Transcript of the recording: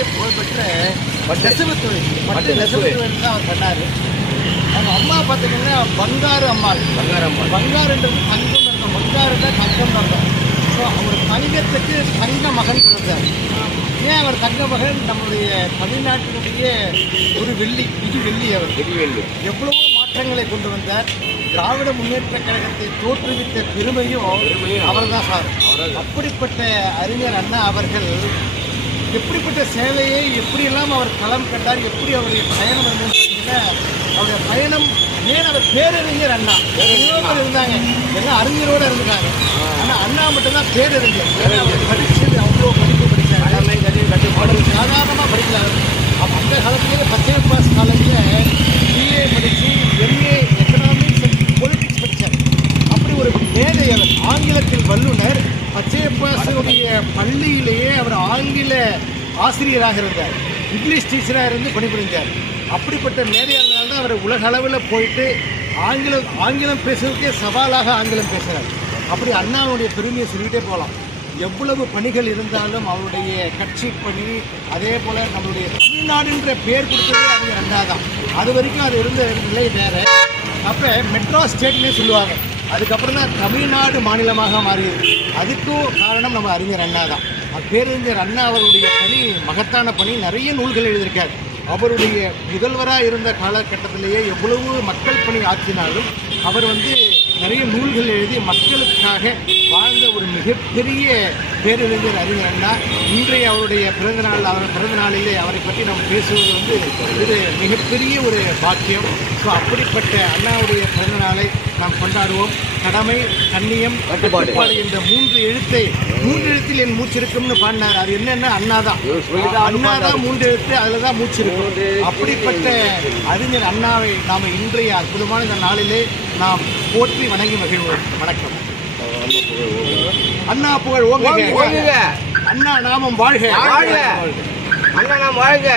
உலகத்திலே புகழ்பெற்ற பட்டு. நெசவு தொழில் பட்டு நெசவு. தொழில் தான் அவர் பண்ணாரு அவங்க அம்மா பார்த்தீங்கன்னா பங்காரு அம்மாள். பங்காரம்மா பங்காருன்றது தங்கம் அர்த்தம் பங்காருல தங்கம் அர்த்தம் ஸோ அவர் தங்கத்துக்கு தங்க மகன் பிறந்தார். ஏன் அவர் தங்க மகன்? நம்முடைய தமிழ்நாட்டினுடைய ஒரு வெள்ளி இது வெள்ளி அவர். திருவெள்ளு எவ்வளவோ மாற்றங்களை கொண்டு வந்தார். திராவிட முன்னேற்ற கழகத்தை தோற்றுவித்த பெருமையும் பெருமையும் அவர்தான் சார். அப்படிப்பட்ட அறிஞர் அண்ணா அவர்கள் எப்படிப்பட்ட சேவையை எப்படியெல்லாம் அவர் களம் கண்டார் எப்படி அவருடைய பயணம் இருந்ததுன்னா அவருடைய பயணம் ஏன் அவர் பேரறிஞர் அண்ணா? இருந்தாங்க. எல்லாம் அறிஞரோட இருந்துட்டாங்க. ஆனால் அண்ணா மட்டும்தான் பேரறிஞர். படிச்சு பச்சையப்பாசனுடைய பள்ளியிலேயே அவர் ஆங்கில ஆசிரியராக இருந்தார். இங்கிலீஷ் டீச்சராக இருந்து பணிபுரிந்தார். அப்படிப்பட்ட மேதையாக தான் அவர் உலக அளவில் போயிட்டு ஆங்கிலம் ஆங்கிலம் பேசுறதுக்கே சவாலாக ஆங்கிலம் பேசுகிறார் அப்படி அண்ணாவுடைய பெருமையை சொல்லிகிட்டே போகலாம் எவ்வளவு பணிகள் இருந்தாலும் அவருடைய கட்சி பணி அதே போல் நம்மளுடைய தமிழ்நாடுன்ற பேர் கொடுத்தது அவங்க அண்ணா தான் அது வரைக்கும் அது இருந்த நிலை வேறு. அப்போ மெட்ரோ ஸ்டேட்லேயே சொல்லுவாங்க. அதுக்கப்புறம் தான் தமிழ்நாடு மாநிலமாக மாறியது. அதுக்கும் காரணம் நம்ம அறிஞர் அண்ணா தான். பேரறிஞர் அண்ணா அவருடைய பணி மகத்தான பணி நிறைய நூல்கள் எழுதியிருக்கார். அவருடைய முதல்வராக இருந்த காலகட்டத்திலேயே எவ்வளவு மக்கள் பணி ஆற்றினாலும் அவர் வந்து நிறைய நூல்கள் எழுதி மக்களுக்காக வாழ்ந்த ஒரு மிகப்பெரிய பேரறிஞர் அறிஞர் அண்ணா. இன்றைய அவருடைய பிறந்த நாள் அவர் பிறந்த நாளிலே அவரை பற்றி நாம் பேசுவது வந்து இது மிகப்பெரிய ஒரு பாக்கியம். ஸோ அப்படிப்பட்ட அண்ணாவுடைய பிறந்த நாளை நாம் கொண்டாடுவோம். கடமை கண்ணியம் கட்டுப்பாடு. என்ற மூன்று எழுத்தை மூன்று எழுத்தில் என் மூச்சு இருக்கும்னு பாடினார். அது என்னன்னா அண்ணா தான் அண்ணா தான் மூன்று எழுத்து அதில் தான் மூச்சு இருக்கும். அப்படிப்பட்ட அறிஞர் அண்ணாவை நாம் இன்றைய அற்புதமான இந்த நாளிலே நாம் போற்றி வணங்கி மகிழ்வோம். வணக்கம். அண்ணா புகழ் ஓங்குக. அண்ணா நாமம் வாழ்க. வாழ்க. அண்ணா நாம் வாழ்க.